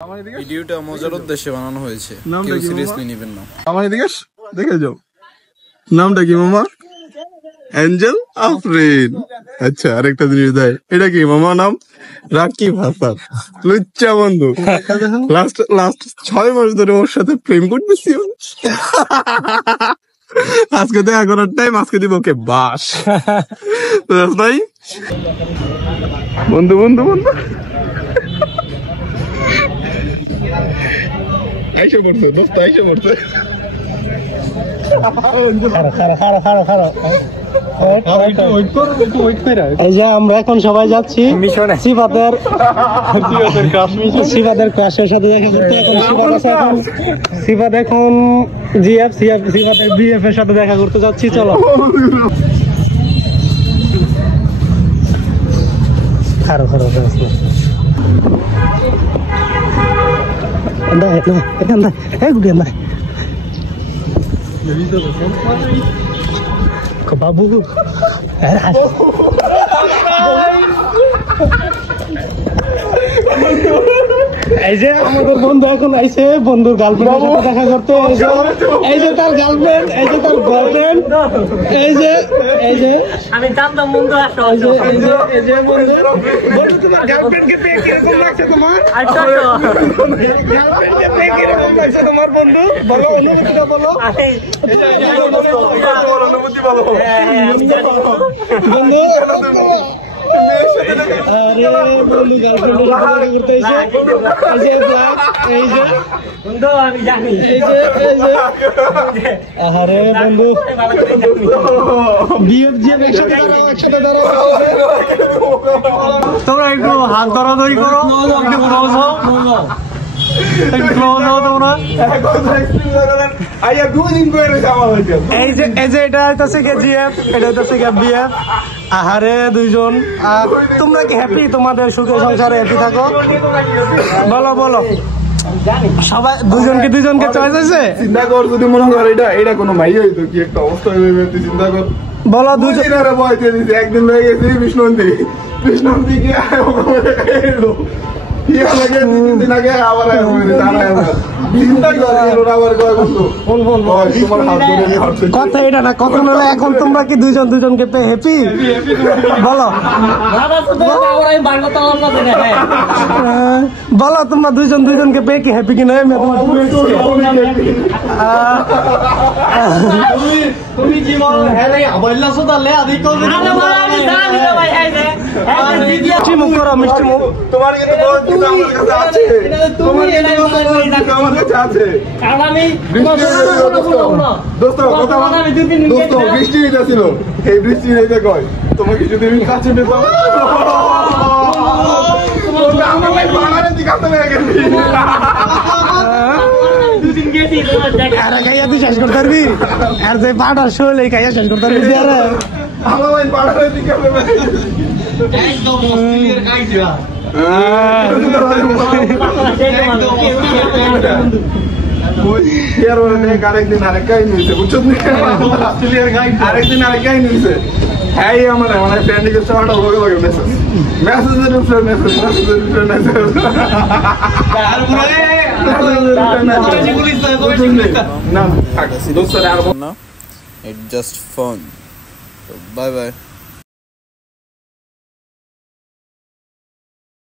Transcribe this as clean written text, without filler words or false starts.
ভিডিওটা মজার উদ্দেশ্যে বানানো হয়েছে, কেউ সিরিয়াসলি নেবেন না। আমার এদিকে দেখে যাও। নামটা কি মামা? অ্যাঞ্জেল আফরিন। আচ্ছা, আরেকটা জিনিস দেয়, এটা কি মামা? নাম রাকিব হাসান। লুচ্চা বন্ধু, লাস্ট 6 মাস ধরে ওর সাথে প্রেম করতেছি। আজকে দেখা করার টাইম, আজকে দিব ওকে বাস। ভাই বন্ধু বন্ধু বন্ধু আইসা পড়ছে, দোস্ত আইসা পড়ছে। এই যে আমরা এখন সবাই যাচ্ছি সিফাতের ক্রাশের সাথে দেখা করতে। এখন সিফাত এখন সিফাতের বিএফ এর সাথে দেখা করতে যাচ্ছি। চলো খারো বাবু এই যে আমাদের বন্ধু এখন আইছে, বন্ধুর গার্লফ্রেন্ডের সাথে দেখা করতে। এই যে তার গার্লফ্রেন্ড, এই যে তার গার্লফ্রেন্ড, এই যে আমি জানতাম বন্ধু আসো। এই যে বন্ধু তোমার গার্লফ্রেন্ডকে পেয়ে কিরকম লাগছে তোমার? আচ্ছা গার্লফ্রেন্ডকে পেয়ে কিরকম লাগছে তোমার বন্ধু? বলো অনুভূতিটা বলো। অনুভূতি বলো বন্ধু। আরে বন্ধু গার্লফ্রেন্ড করতে এই যে বন্ধু আমি জানি। এই যে আরে বন্ধু বিএফজিএম একসাথে দাঁড়াও। তোমরা একটু হাত ধরাধরি করো, একটু ক্লোজ হও, তোমরা। এই যে এটা হইতেছে জিএফ, এটা হইতেছে বিএফ। আহারে দুইজন, তোমরা কি হ্যাপি? তোমাদের সুখে সংসারে হ্যাপি থাকো? বলো সবাই। দুজনকে চয়েস আছে? চিন্তা কর, যদি মনে কর এটা কোনো মাই হইতো কি একটা অবস্থা হইবে, তুই চিন্তা কর। বলো দুজন ভয় দিয়ে দিচ্ছে। একদিন হয়ে গেছে কৃষ্ণন্দি কি কথা এটা না, কথা হলো এখন তোমরা কি দুজনকে পেয়ে হ্যাপি? বলো বলো তোমরা দুজনকে পেয়ে কি হ্যাপি কিনা? মিষ্টি মুখ করো, মিষ্টি মুখ। তোমার বৃষ্টি হইতেছিল, এই বৃষ্টি হইতে কয় তোমাকে যদি কাছে পেতাম শেষ করতে পারবি? আর যে পাটা শোল এই খাইয়া শেষ করতে পারবি? আমার পাড়ার দিকে আরেকদিন আরেক কাহিনী হয়েছে, বুঝছো? আরেকদিন আরেক কাহিনী হয়েছে। হ্যাঁ আমার মানে ফ্রেন্ডকে সবাটা লগে লগে মেসেজের It's just fun. Bye bye.